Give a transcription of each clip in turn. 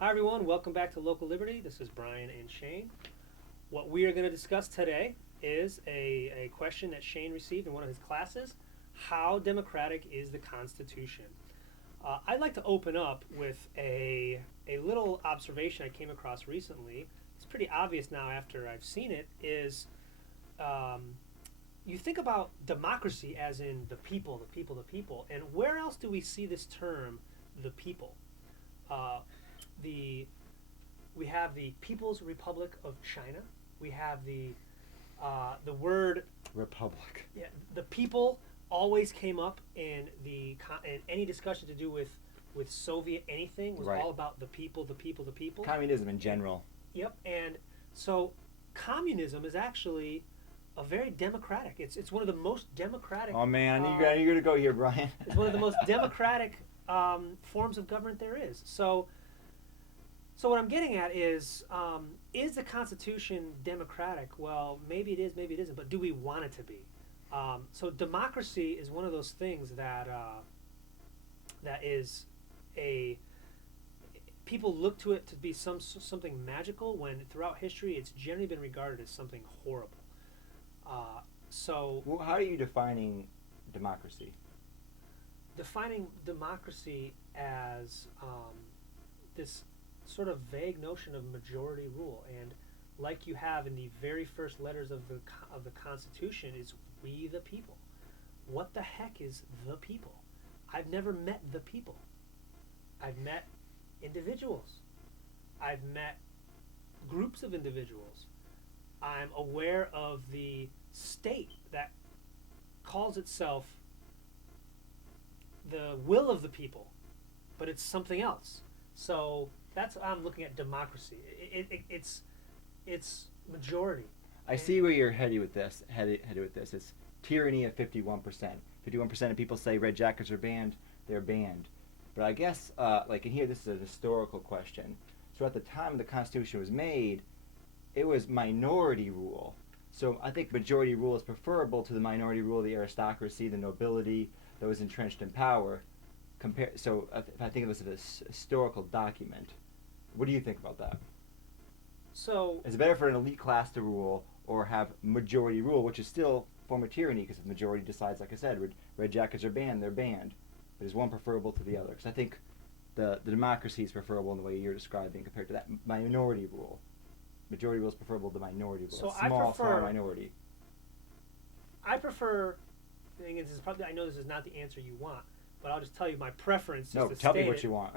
Hi everyone, welcome back to Local Liberty. This is Brian and Shane. What we are going to discuss today is a question that Shane received in one of his classes. How democratic is the Constitution? I'd like to open up with a little observation I came across recently. It's pretty obvious now after I've seen it, is um, you think about democracy as in the people, the people, the people, and where else do we see this term, the people? Uh, the we have the People's Republic of China. We have the word, Republic. yeah, the people always came up in in any discussion to do with Soviet anything was Right. all about the people, the people, the people. Communism in general. Yep, and so communism is actually a very democratic. It's one of the most democratic. Oh man, you're gonna go here, Brian. It's one of the most democratic forms of government there is. So what I'm getting at is the Constitution democratic? Well, maybe it is, maybe it isn't. But do we want it to be? So democracy is one of those things that is a people look to it to be something magical when throughout history it's generally been regarded as something horrible. So Well, how are you defining democracy? defining democracy as this sort of vague notion of majority rule, and like you have in the very first letters of the Constitution, is "we the people." What the heck is the people? I've never met the people. I've met individuals. I've met groups of individuals. I'm aware of the state that calls itself the will of the people, but it's something else. So that's how I'm looking at democracy. It's majority. I see where you're headed with this. It's tyranny of 51%. 51% of people say red jackets are banned. They're banned. But I guess, like in here, this is a historical question. So at the time the Constitution was made, it was minority rule. So I think majority rule is preferable to the minority rule of the aristocracy, the nobility that was entrenched in power. So if I think of this as a historical document, what do you think about that? So Is it better for an elite class to rule or have majority rule, which is still a form of tyranny because the majority decides, like I said, red jackets are banned, they're banned. But is one preferable to the other? Because I think the democracy is preferable in the way you're describing compared to that minority rule. Majority rule is preferable to minority rule. So Small minority. I prefer. This is probably, I know this is not the answer you want, but I'll just tell you my preference. No, just to tell me state what it. you want.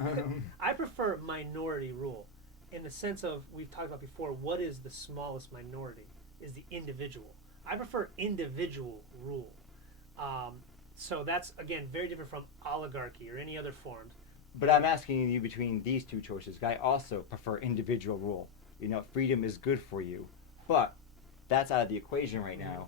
I prefer minority rule, in the sense of, we've talked about before, what is the smallest minority? Is the individual. I prefer individual rule. So that's, again, very different from oligarchy or any other forms. But I'm asking you between these two choices. I also prefer individual rule. Freedom is good for you. But that's out of the equation right now.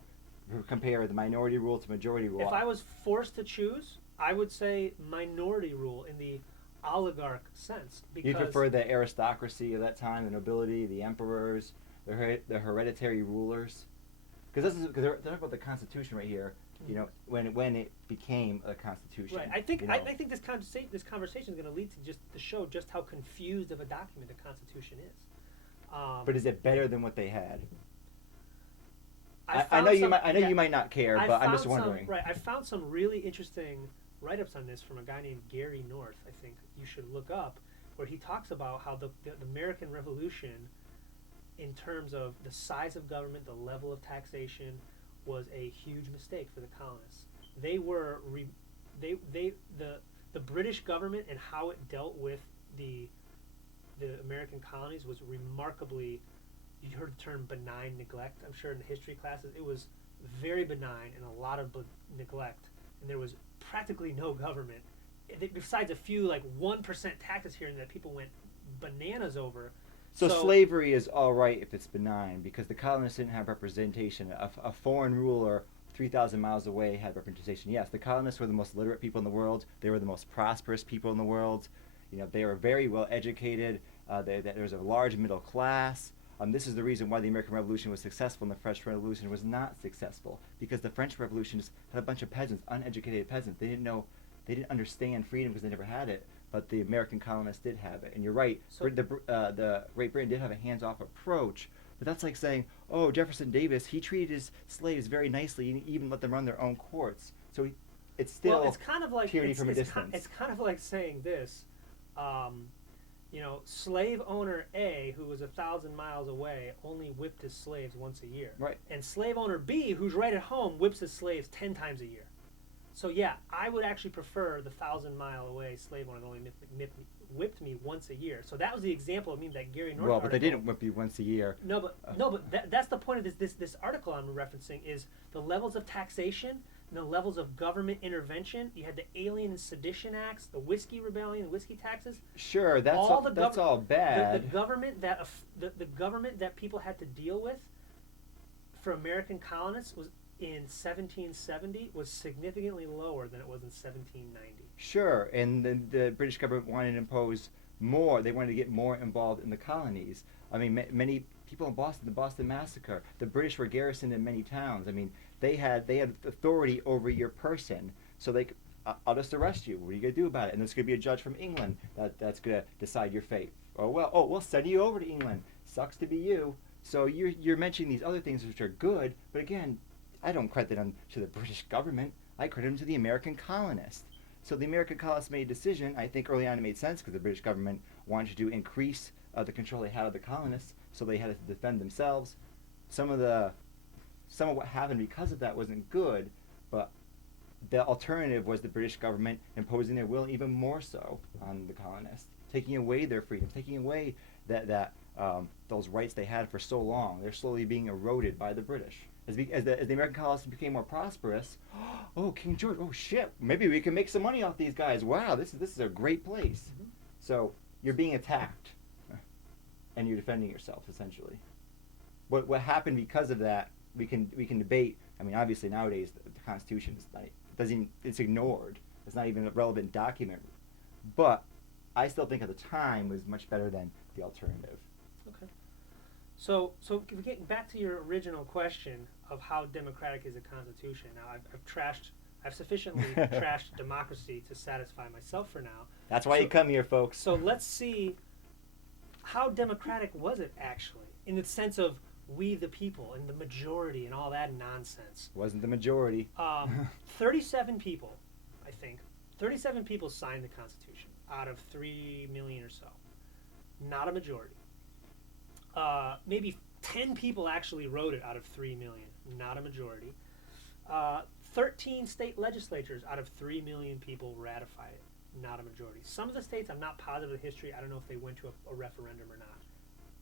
Compare the minority rule to majority rule. If I was forced to choose, I would say minority rule in the oligarch sense. Because You prefer the aristocracy of that time, the nobility, the emperors, the hereditary rulers? Because they're talking about the Constitution right here. When it became a Constitution. Right. I think this conversation is going to lead to show just how confused of a document the Constitution is. But is it better than what they had? I found know some- you might not care, but I'm just wondering. I found some really interesting write-ups on this from a guy named Gary North. I think you should look up, where he talks about how the American Revolution, in terms of the size of government, the level of taxation, was a huge mistake for the colonists. They were the British government and how it dealt with the American colonies was remarkably. You heard the term benign neglect. I'm sure in the history classes it was very benign and a lot of neglect, and there was practically no government. Besides a few 1% taxes here and that people went bananas over. So slavery is all right if it's benign because the colonists didn't have representation. A foreign ruler 3,000 miles away had representation. Yes, the colonists were the most literate people in the world. They were the most prosperous people in the world. They were very well educated. There was a large middle class. This is the reason why the American Revolution was successful and the French Revolution was not successful, because the French Revolution just had a bunch of peasants, uneducated peasants. They didn't understand freedom because they never had it. but the American colonists did have it. And you're right, So the Great Britain did have a hands-off approach, but that's like saying, oh, Jefferson Davis, he treated his slaves very nicely and even let them run their own courts. So it's still well, it's kind of like tyranny from a distance. it's kind of like saying this. Slave owner A, who was 1,000 miles away, only whipped his slaves once a year. Right. And slave owner B, who's right at home, whips his slaves 10 times a year. So yeah, I would actually prefer the 1,000-mile away slave owner that only whipped me once a year. So that was the example of me that Gary North. Well, but they article. didn't whip you once a year. No, but that's the point of this article I'm referencing is the levels of taxation and the levels of government intervention. You had the Alien and Sedition Acts, the Whiskey Rebellion, the whiskey taxes. Sure, that's all bad. The government that the government that people had to deal with for American colonists was in 1770 was significantly lower than it was in 1790. Sure, and the British government wanted to impose more. They wanted to get more involved in the colonies. I mean, many people in Boston, the Boston Massacre, the British were garrisoned in many towns. I mean, they had authority over your person, so I'll just arrest you. What are you gonna do about it? And there's gonna be a judge from England that's gonna decide your fate. We'll send you over to England. Sucks to be you. So you're mentioning these other things which are good, but again, I don't credit them to the British government. I credit them to the American colonists. So the American colonists made a decision. I think early on it made sense because the British government wanted to increase the control they had of the colonists, so they had to defend themselves. Some of what happened because of that wasn't good, but the alternative was the British government imposing their will even more so on the colonists, taking away their freedom, taking away those rights they had for so long. They're slowly being eroded by the British. As the American colonists became more prosperous, oh, King George, oh shit, maybe we can make some money off these guys. Wow, this is a great place. Mm-hmm. So you're being attacked, and you're defending yourself essentially. What happened because of that, we can debate. I mean, obviously nowadays the Constitution it's ignored. It's not even a relevant document. But I still think at the time was much better than the alternative. Okay. So getting back to your original question of how democratic is the Constitution. Now I've sufficiently trashed democracy to satisfy myself for now. That's why you come here, folks. So let's see, how democratic was it actually, in the sense of we the people and the majority and all that nonsense? Wasn't the majority. 37 people, I think. 37 people signed the Constitution out of 3 million or so. Not a majority. Maybe 10 people actually wrote it out of 3 million. Not a majority. 13 state legislatures out of 3 million people ratified it. Not a majority. Some of the states, I'm not positive of the history. I don't know if they went to a referendum or not.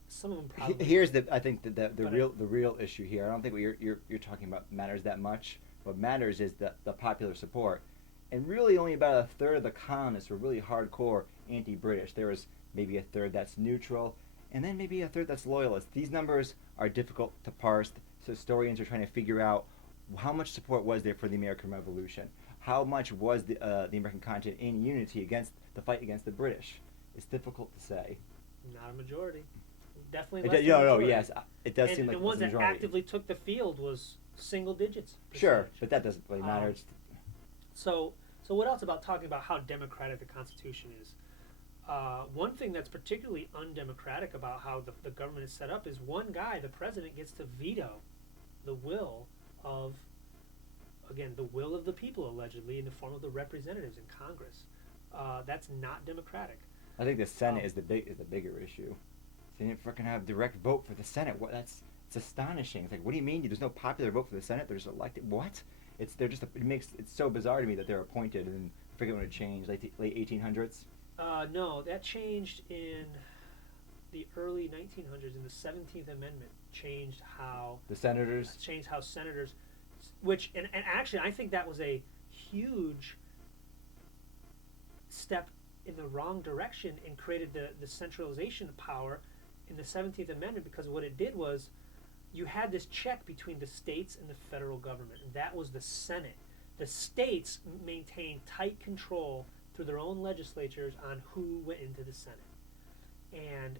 Some of them probably. Here's I think the real issue here. I don't think what you're talking about matters that much. What matters is the popular support. And really only about a third of the colonists were really hardcore anti-British. There was maybe a third that's neutral, and then maybe a third that's loyalist. These numbers are difficult to parse. So historians are trying to figure out how much support was there for the American Revolution. How much was the American continent in unity against the fight against the British? It's difficult to say. Not a majority. Definitely less than a majority. Yes. It does seem like the ones it's a that majority. actively took the field was single digits. Sure, but that doesn't really matter. So what else about talking about how democratic the Constitution is? One thing that's particularly undemocratic about how the government is set up is one guy, the president, gets to veto the will of, again, the will of the people, allegedly, in the form of the representatives in Congress. That's not democratic. I think the Senate is the bigger issue. They didn't freaking have direct vote for the Senate. It's astonishing. It's like, what do you mean? There's no popular vote for the Senate. They're just elected. What? It's so bizarre to me that they're appointed, and I forget when it changed, like the late 1800s. No, that changed in the early 1900s. In the 17th Amendment, changed how senators, which and actually I think that was a huge step in the wrong direction and created the centralization of power in the 17th Amendment, because what it did was you had this check between the states and the federal government, and that was the Senate. The states maintained tight control through their own legislatures on who went into the Senate. And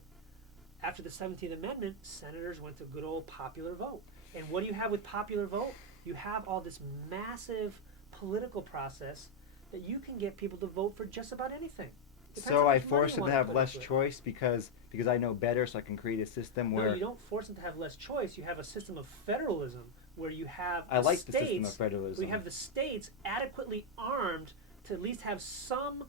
after the 17th Amendment, senators went to good old popular vote. And what do you have with popular vote? You have all this massive political process that you can get people to vote for just about anything. Depends So how I much money force you them to wanna have put less into it. choice because I know better, so I can create a system No, where you don't force them to have less choice. You have a system of federalism where you have I the like the system of states, federalism. where you have the states adequately armed to at least have some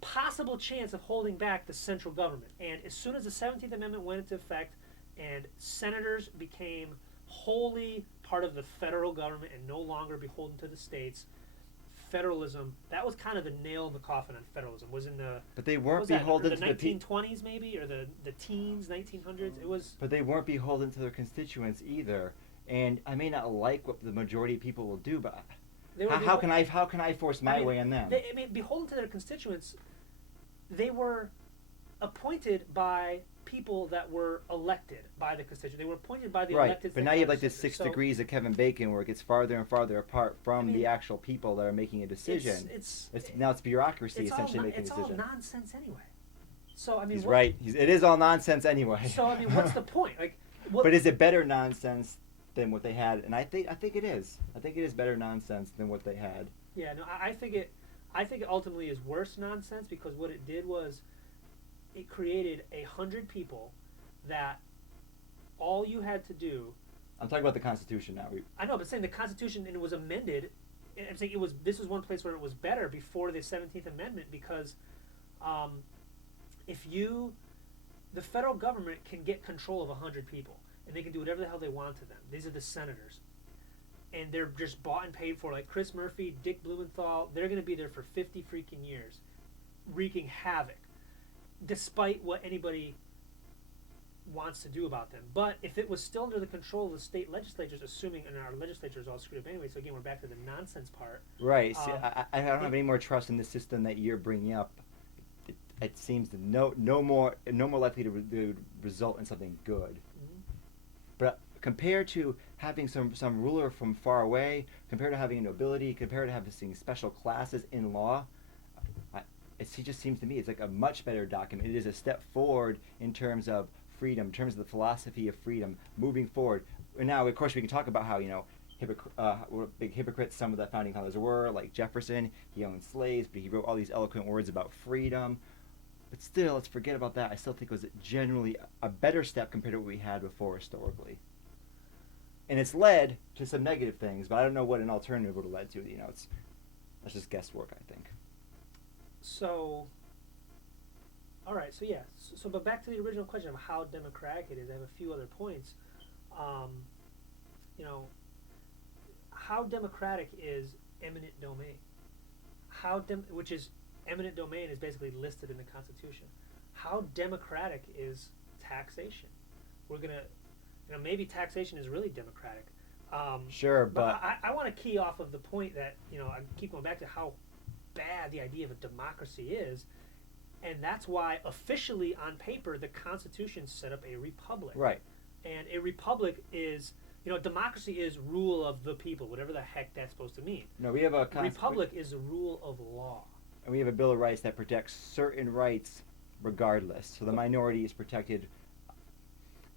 possible chance of holding back the central government. And as soon as the 17th Amendment went into effect and senators became wholly part of the federal government and no longer beholden to the states, federalism, that was kind of the nail in the coffin on federalism. Was in the But they what weren't was that, beholden the to the 1920s maybe, or the teens, 1900s. It was. But they weren't beholden to their constituents either. And I may not like what the majority of people will do, but They were how can I force my way on them? Beholden to their constituents, they were appointed by people that were elected by the constituents. They were appointed by the Right, elected. but now you have like this senators. 6 degrees of Kevin Bacon where it gets farther and farther apart from the actual people that are making a decision. Now it's bureaucracy essentially making a decision. It's all nonsense anyway. So I mean, he's right. It is all nonsense anyway. So I mean, what's the point? But is it better nonsense than what they had? And I think it is. I think it is better nonsense than what they had. Yeah, no, I think it ultimately is worse nonsense because what it did was it created 100 people that all you had to do. I'm talking about the Constitution now. I know, but saying the Constitution, and it was amended. I'm saying this was one place where it was better before the 17th Amendment because the federal government can get control of 100 people and they can do whatever the hell they want to them. These are the senators. And they're just bought and paid for, like Chris Murphy, Dick Blumenthal. They're going to be there for 50 freaking years, wreaking havoc, despite what anybody wants to do about them. But if it was still under the control of the state legislatures, assuming, and our legislature is all screwed up anyway, so again, we're back to the nonsense part. Right. See, I don't have any more trust in the system that you're bringing up. It seems no more likely to result in something good. Mm-hmm. But compared to having some ruler from far away, compared to having a nobility, compared to having special classes in law, it just seems to me it's like a much better document. It is a step forward in terms of freedom, in terms of the philosophy of freedom, moving forward. And now, of course, we can talk about how, what big hypocrites some of the founding fathers were, like Jefferson. He owned slaves, but he wrote all these eloquent words about freedom. But still, let's forget about that. I still think it was generally a better step compared to what we had before historically. And it's led to some negative things, but I don't know what an alternative would have led to. That's just guesswork, I think. So, all right. So yeah. So, but back to the original question of how democratic it is. I have a few other points. How democratic is eminent domain? Which is eminent domain is basically listed in the Constitution. How democratic is taxation? We're gonna, maybe taxation is really democratic. Sure, but I want to key off of the point that I keep going back to how bad the idea of a democracy is, and that's why officially on paper the Constitution set up a republic. Right. And a republic is, democracy is rule of the people, whatever the heck that's supposed to mean. No, we have a republic is the rule of law. And we have a Bill of Rights that protects certain rights regardless. So the minority is protected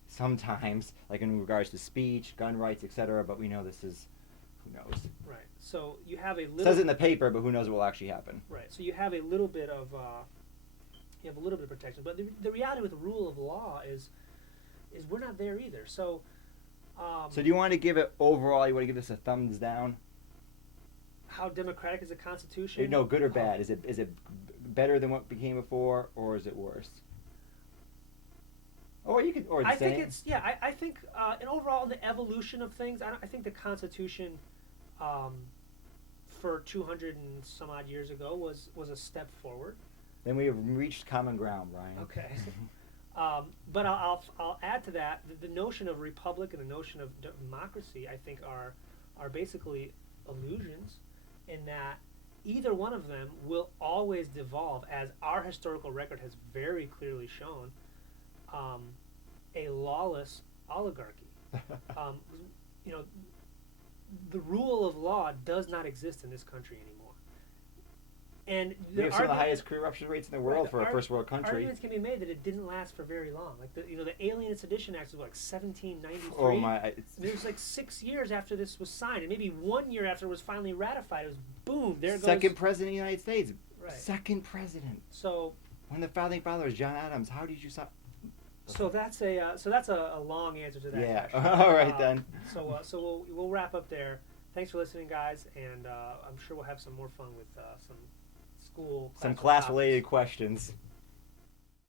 sometimes, like in regards to speech, gun rights, etc. But we know this is, who knows? Right. So you have a little. It says it in the paper, but who knows what will actually happen? Right. So you have a little bit of, protection. But the reality with the rule of law is we're not there either. So. So do you want to give it overall? You want to give this a thumbs down? How democratic is the Constitution? No, good or bad? Is it better than what became before, or is it worse? Or you could, or the I same. think it's I think and overall the evolution of things. I think the Constitution, for 200 and some odd years ago was a step forward. Then we have reached common ground, Brian. Okay. But I'll add to that the notion of republic and the notion of democracy. I think are basically illusions, in that either one of them will always devolve, as our historical record has very clearly shown, a lawless oligarchy. The rule of law does not exist in this country anymore. And we have some of the highest corruption rates in the world for a first world country. Arguments can be made that it didn't last for very long. Like the Alien and Sedition Act was like 1793. Oh my! It was like 6 years after this was signed, and maybe 1 year after it was finally ratified. It was boom. There goes second president of the United States. Right. Second president. So when the founding father was John Adams, how did you stop? So that's a long answer to that Yeah. question. All right then. So we'll wrap up there. Thanks for listening, guys, and I'm sure we'll have some more fun with some school Some classroom class-related topics. questions.